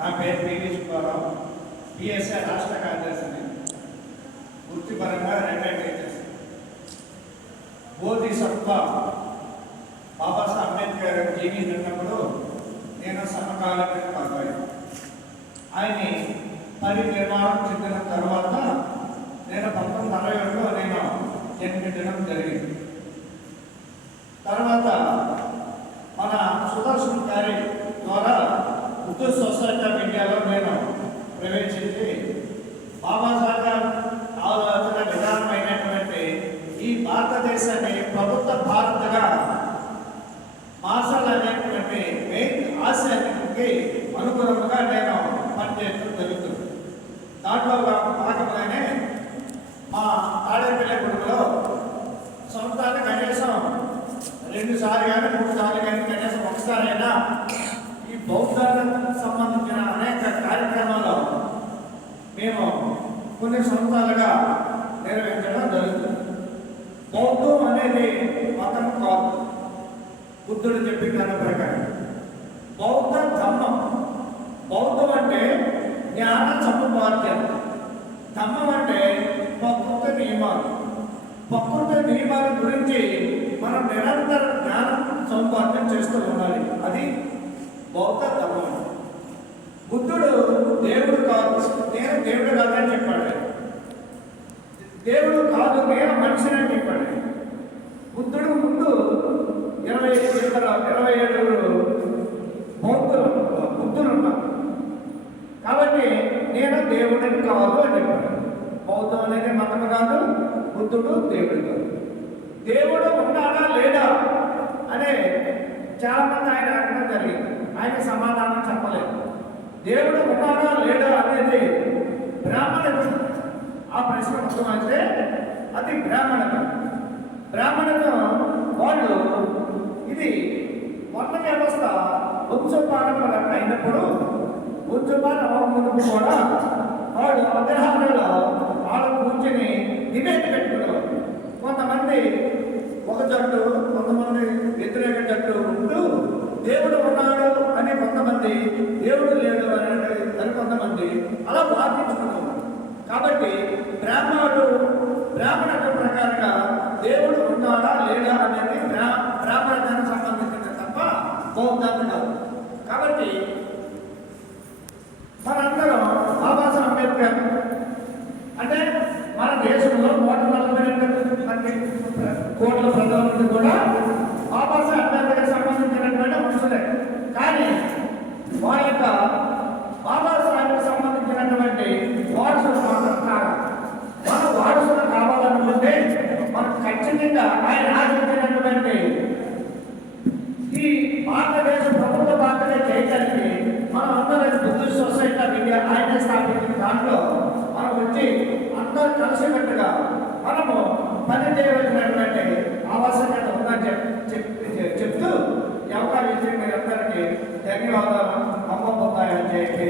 నా పేరు PV Subbarao, PSI రాష్ట్ర కార్యదర్శిని. వృత్తిపరంగా రిటైర్డ్ టీచర్స్. బోధిసత్వ బాబాసాహెబ్ అంబేద్కర్ జీవి ఉన్నప్పుడు నేను సమకాలీన కాపాడు. ఆయన్ని పరినిర్మాణం చెందిన తర్వాత నేను 1967లో నేను జన్మించడం జరిగింది. తర్వాత మన సుదర్శన్ గారి ద్వారా ఉర్దూ సొసైటీ ఆఫ్ ఇండియాలో నేను ప్రవేశించి బాబాసాహెబ్ ఆలోచన విధానమైనటువంటి ఈ భారతదేశాన్ని ప్రభుత్వ భారత్గా మార్చాలనేటువంటి మెయిన్ ఆశయానికి అనుగుణంగా నేను పనిచేయడం జరుగుతుంది. దాంట్లో భాగంగానే మా తాడేపల్లి గుడిలో సంవత్సరానికి కనీసం 2 సార్లు కానీ 3 సార్లు కానీ కనీసం ఒకసారైనా ఈ బౌద్ధానికి సంబంధించిన అనేక కార్యక్రమాలు మేము కొన్ని సంవత్సరాలుగా నిర్వహించడం జరుగుతుంది. బౌద్ధం అనేది మతం కాదు, బుద్ధుడు చెప్పిన దాని ప్రకారం. బౌద్ధ ధమ్మం. బౌద్ధం అంటే జ్ఞాన సముపార్జన, ధమ్మం అంటే ప్రకృతి నియమాలు. ప్రకృతి నియమాల గురించి మనం నిరంతర జ్ఞానం సముపార్జన చేస్తూ ఉండాలి. అది బౌద్ధ ధమ్మం. బుద్ధుడు దేవుడు కాదు, నేను దేవుడు కాదని చెప్పాడు. దేవుడు కాదు, నేను మనిషిని అని చెప్పాడు. బుద్ధుడు ముందు 27 బుద్ధులు ఉన్నారు. కాబట్టి నేను దేవుడిని కాదు అని చెప్పాడు. బౌద్ధం అనేది మతం కాదు, బుద్ధుడు దేవుడు కాదు. దేవుడు ఉన్నాడా లేదా అనే చాలా మంది ఆయన అడగడం జరిగింది. ఆయన సమాధానం చెప్పలేదు. దేవుడు ఉన్నాడా లేడా అనేది బ్రాహ్మణత్వం. ఆ ప్రశ్న అర్థమైతే అది బ్రాహ్మణత్వం. బ్రాహ్మణత్వం వాళ్ళు ఇది వర్ణ వ్యవస్థ వంశపారంపరం అయినప్పుడు వంశపారం కూడా వాళ్ళు అగ్రహారంలో వాళ్ళ కూర్చొని డిబేట్ పెట్టుకున్నారు. కొంతమంది ఒక జట్టు, కొంతమంది వ్యతిరేక జట్టు ఉంటూ దేవుడు ఉన్నాడు అని కొంతమంది, దేవుడు లేడు అని కొంతమంది అలా వాదించుకున్నారు. కాబట్టి బ్రాహ్మణత్వ ప్రకారంగా దేవుడు ఉన్నాడా లేడా అనేది బ్రాహ్మణానికి సంబంధించింది తప్ప బౌద్ధాన్ని కాదు. కాబట్టి మనందరం బాబాసాహెబ్ అంబేద్కర్ అంటే మన దేశంలో 140 కోట్ల ప్రజలకు కూడా బాబాసాహెబ్ అంబేద్కర్ సంబంధించినటువంటి మనుషులే. కానీ వారి యొక్క బాబాసాహెబ్ సంబంధించినటువంటి వారసులు మాత్రం కాదు. మన వారసులు కావాలనుకుంటే మనం ఖచ్చితంగా ఆయన ఆశించినటువంటి ఈ భారతదేశ ప్రభుత్వ బాధ్యత చేయడానికి మనం అందరం బుద్ధిస్ట్ సొసైటీ ఆఫ్ ఇండియా ఆయన స్థాపించిన దాంట్లో మనం వచ్చి అందరూ కలిసికట్టుగా మనము పని చేయవలసినటువంటి ఆవశ్యకత ఉందని చెప్తూ ఈ అవకాశం ఇచ్చిన మీ అందరికీ ధన్యవాదాలు. అమ్మ పొందాయని చెప్పి